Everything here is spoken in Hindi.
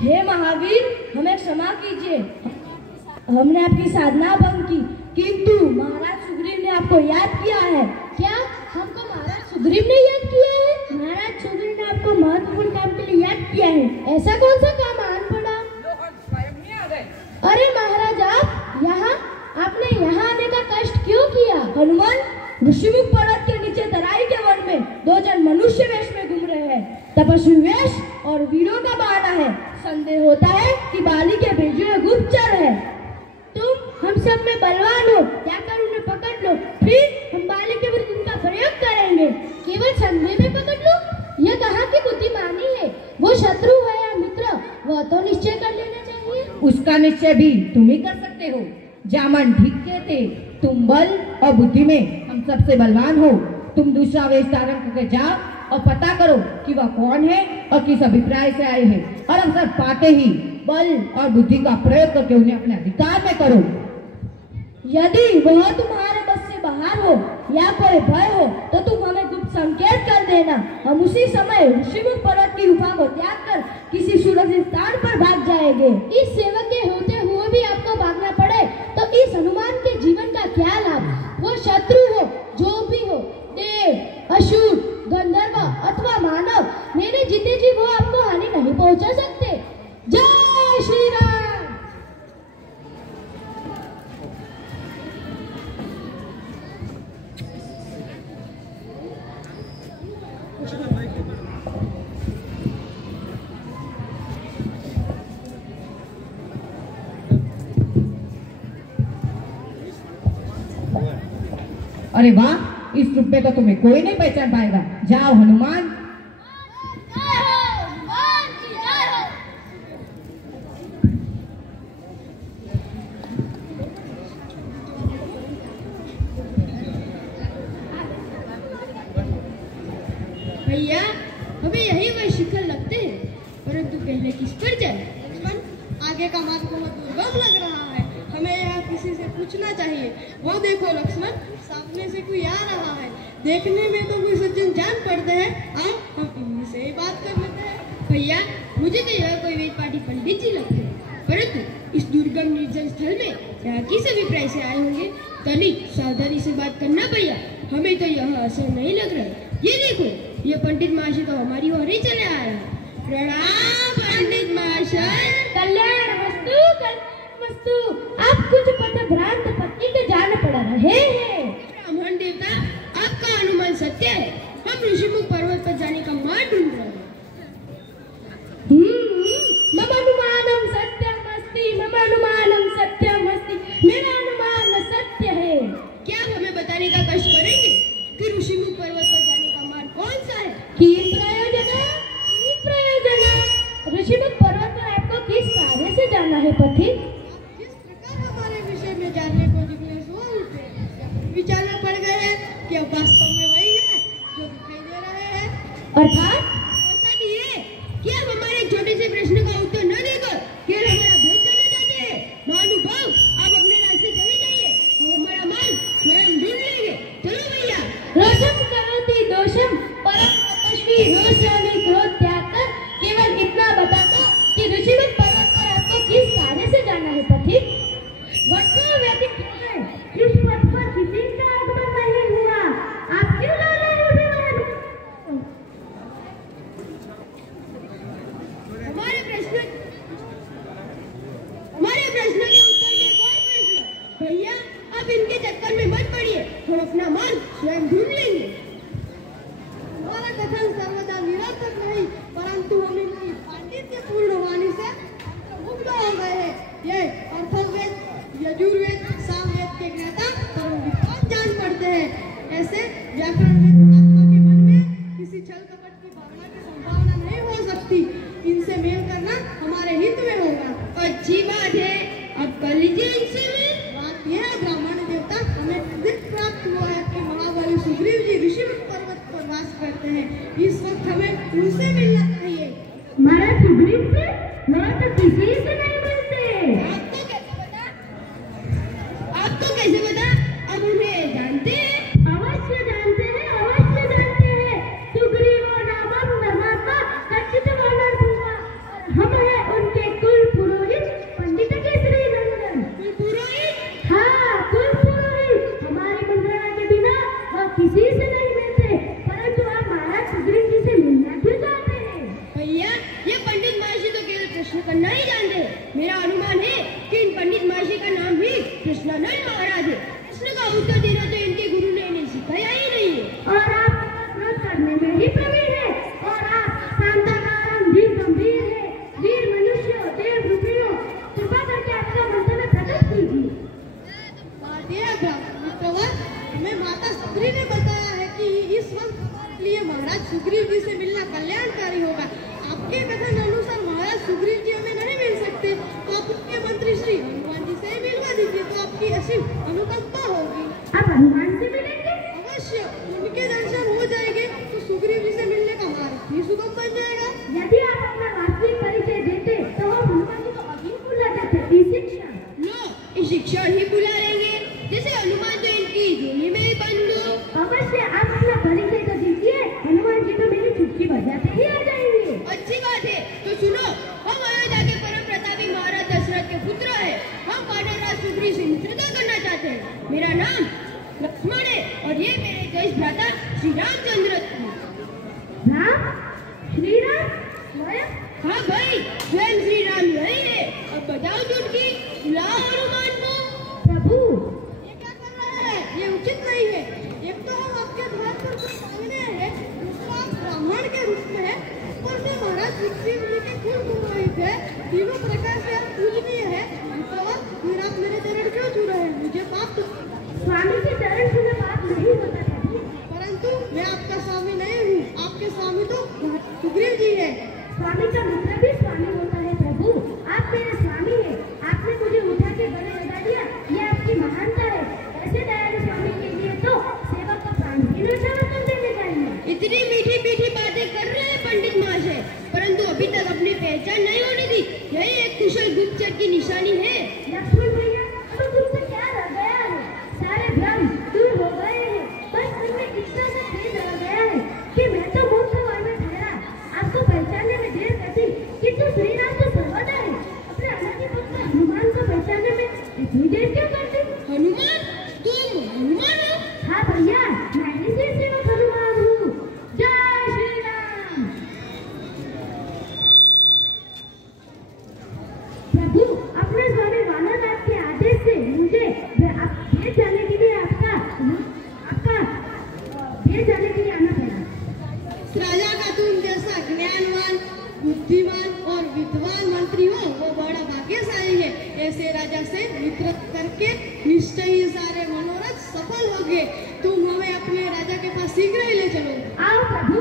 हे महावीर, हमें क्षमा कीजिए, हमने आपकी साधना भंग की, किंतु महाराज सुग्रीव ने आपको याद किया है। क्या हमको महाराज सुग्रीव ने याद किया है? महाराज सुग्रीव ने आपको महत्वपूर्ण काम के लिए याद किया है। ऐसा कौन सा काम आन पड़ा? अरे महाराज, आप यहाँ, आपने यहाँ आने का कष्ट क्यों किया? हनुमान, ऋषिमुख पर्वत के नीचे तराई के वन में 2 जन मनुष्य वेश में घूम रहे हैं। तपस्वी वेश और वीरों का बहाना है। संदेह होता है कि बाली के भेजे हुए गुप्तचर है। तुम हम सब में बलवान हो, जाकर उन्हें पकड़ लो, फिर हम बाली के विरुद्ध उनका प्रयोग करेंगे। केवल संदेह में पकड़ लो? यह कहाँ की बुद्धिमानी है? वो शत्रु है या मित्र, वह तो निश्चय कर लेना चाहिए। उसका निश्चय भी तुम ही कर सकते हो। जामन ठीक कहते, तुम बल और बुद्धि में हम सबसे बलवान हो। तुम दूसरा वेश धारण करके जाओ और पता करो कि वह कौन है और किस अभिप्राय से आए हैं, और अवसर पाते ही बल और बुद्धि का प्रयोग करके उन्हें अपने अधिकार में करो। यदि वह तुम्हारे बस से बाहर हो या कोई भय हो तो तुम हमें गुप्त संकेत कर देना। हम उसी समय ऋषिमुख पर्वत की गुफा को त्याग कर किसी सुरक्षित स्थान पर भाग जाएंगे। इस सेवक के होते हुए भी आपको भागना पड़े तो इस हनुमान के जीवन का क्या लाभ? वो शत्रु हो, जो भी हो, देव, असुर, गंधर्व अथवा मानव, मेरे जीते जी वो आपको हानि नहीं पहुंचा सकते। जय श्री राम। अरे वाह, इस रूप में तो तुम्हें कोई नहीं पहचान पाएगा। जाओ हनुमान। भैया, हमें यही वही शिखर लगते हैं, परंतु पहले किस पर जाए? आगे का मार्ग बहुत दुर्गम लग रहा है, हमें यहाँ किसी से पूछना चाहिए। वो देखो लक्ष्मण, सामने से कोई आ रहा है। देखने में तो कोई सज्जन जान पड़ते हैं। आओ हम इन्हीं से ही बात कर लेते हैं। भैया, मुझे तो यह कोई वेद पाठी पंडित जी लगते हैं, परंतु इस दुर्गम निर्जन स्थल में यहाँ किस अभिप्राय से आए होंगे? तनिक सावधानी से बात करना भैया, हमें तो यह असर नहीं लग रहा। ये देखो, ये पंडित महाशय तो हमारी ओर ही चले आए हैं। प्रणाम पंडित महाशय। कल्याण वस्तु, कल्याण वस्तु। आप कुछ पथभ्रांत पत्नी के जान पड़ रहे हैं। ब्राह्मण देवता, आपका अनुमान सत्य है। हम ऋषिमुख पर्वत पर जाने का मार्ग ढूंढ रहे हैं। मम अनुमानम सत्यमस्ति, मम अनुमानम सत्यमस्ति। मेरा अनुमान सत्य है। क्या आप हमें बताने का कष्ट करेंगे कि ऋषिमुख पर्वत पर जाने का मार्ग कौन सा है? की प्रयोजन, ऋषिमुख पर्वत पर आपको किस कार्य से जाना है पथिक? किस प्रकार हमारे विषय में जानने को जिज्ञासु हो उठे, विचारना पड़ गए हैं कि अब वास्तव में वही है जो दिखाई दे रहे हैं। अर्थात ये कि आप हमारे एक छोटे से प्रश्न का उत्तर न देकर केवल हमारा भेद करना चाहते हैं। महानुभाव, आप अपने रास्ते चले जाइए, हम हमारा मार्ग स्वयं ढूंढ लेंगे। चलो भैया। रोषम करोति दोषम, परम तपस्वी रोषामी क्रोध त्याग कर केवल इतना बता दो कि ऋषिमुख पर्वत पर आपको किस कार्य से जाना है पथिक? वर्षों व्यतीत हो गए, इस पथ पर किसी का आगमन नहीं हुआ। आप क्यों लाले उठे हुए? हमारे प्रश्न के उत्तर में एक और प्रश्न। भैया, अब इनके चक्कर में मत पड़िए, हम अपना मार्ग स्वयं ढूंढ लेंगे। हमारा कथन सर्वदा निरर्थक नहीं, परंतु हम इनकी पांडित्यपूर्ण वाणी से मुग्ध हो गए हैं। ये अर्थवेद, यजुर्वेद, सामवेद के ज्ञाता परम विद्वान जान पड़ते हैं। ऐसे व्याकरणवेद आत्मा के मन में किसी छल कपट की भावना की संभावना नहीं हो सकती। इनसे मेल करना हमारे हित में होगा। अच्छी बात है, अब कर लीजिए इनसे मेल। बात यह है ब्राह्मण देवता, हमें प्रसिद्ध प्राप्त हुआ है कि महाबली सुग्रीव जी ऋषिमुख पर्वत पर वास करते हैं। इस वक्त हमें उनसे मिलना चाहिए। महाराज सुग्रीव से? मैं तो किसी से नहीं मिलते। आपको कैसे पता? अब उन्हें जानते हैं? अवश्य जानते हैं, अवश्य जानते हैं। सुग्रीव नामक निर्माता खचित वानर हुआ, हम हैं उनके करना ही जानते हैं। मेरा अनुमान है कि इन पंडित महर्षि का नाम ही कृष्णानंद महाराज है। प्रश्न का उत्तर देना तो इनके गुरु ने इन्हें सिखाया ही नहीं है। और आप क्रोध करने में ही प्रवीण है, और आप शांताकारम भी गंभीर है। वीर मनुष्य देव रूपियों, कृपा करके आपका मंतव्य प्रकट कीजिए। भारतीय ब्राह्मण मित्रवर, हमें माता सुग्री ने बताया है कि इस वक्त के लिए महाराज सुग्रीव जी से मिलना कल्याणकारी होगा। आपके कथन अनुसार महाराज सुग्रीव जी हमें नहीं मिल सकते, तो आप उनके मंत्री श्री हनुमान जी से मिलवा दीजिए, तो आपकी असीम अनुकंपा होगी। आप हनुमान से मिलेंगे? अवश्य, उनके दर्शन हो जाएंगे तो सुग्रीव जी से मिलने का मार्ग भी सुगम बन जाएगा। यदि आप अपना वास्तविक परिचय देते तो हम हनुमान जी को अभी बुला देते। इसी क्षण लो, इसी क्षण ही बुला लेंगे, जैसे हनुमान तो इनकी झोली में ही बंद हो। अवश्य, आप अपना परिचय तो दीजिए, हनुमान जी तो मेरी चुटकी बजाते ही आ जाएंगे। अच्छी बात है, तो सुनो, हम अयोध्या के परम प्रतापी महाराज दशरथ के पुत्र हैं। हम वानरराज सुग्रीव से मित्रता करना चाहते हैं। मेरा नाम लक्ष्मण है और ये मेरे ज्येष्ठ भ्राता श्री रामचंद्र हैं। राम? श्री राम? स्वयं? हाँ भाई, स्वयं श्री राम यही है। अब बताओ चुटकी, बुलाओ हनुमान को। प्रभु, ये क्या कर रहे हैं? ये उचित नहीं है। एक तो हम आपके द्वार पर कुछ मांगने हैं, दूसरा आप ब्राह्मण के रूप में है, ऊपर से महाराज सुग्रीव जी के कुल पुरोहित है, तीनों प्रकार से आप पूजनीय है। फिर आप मेरे चरण क्यों छू रहे हैं? मुझे पाप तो, स्वामी के चरण छूना पाप नहीं होता प्रभु। परंतु मैं आपका स्वामी नहीं हूँ, आपके स्वामी तो सुग्रीव जी है। स्वामी का मित्र भी स्वामी होता है प्रभु। आप मेरे स्वामी हैं। आपने मुझे उठा के गले लगा दिया, ये आपकी महानता है। ऐसे दयालु स्वामी के लिए तो सेवक का प्राण भी न्यौछावर कर देने चाहिए। इतनी मीठी मीठी बातें कर रहे हैं पंडित महाशय, परंतु अभी तक अपनी पहचान नहीं होने दी। यही एक कुशल गुप्तचर की निशानी है। लक्ष्मण भैया, तो तुमसे क्या रह गया है? सारे भ्रम दूर हो गए हैं। बस मन में इतना सा तेज आ गया है कि मैं तो मूर्ख वन में ठहरा। आपको पहचानने में देर करती, किंतु श्री राम तो सर्वदा है। अपने अनादि पुत्र हनुमान को पहचानने में इतनी देर क्यों करती? हनुमान? तुम हनुमान हो? हाँ भैया, मैं ही श्री सेवक हनुमान हूँ। जय श्री राम। प्रभु, अपने स्वामी वानरराज के आदेश से मुझे भेज जाने के लिए आपका भेज जाने के लिए आना पड़ा। इस राजा का तुम जैसा ज्ञानवान, बुद्धिमान और विद्वान मंत्री हो, वो बड़ा भाग्यशाली है। ऐसे राजा से मित्र करके निश्चय ही सारे मनोरथ सफल होंगे। तुम हमें अपने राजा के पास शीघ्र ही ले चलो। आओ प्रभु।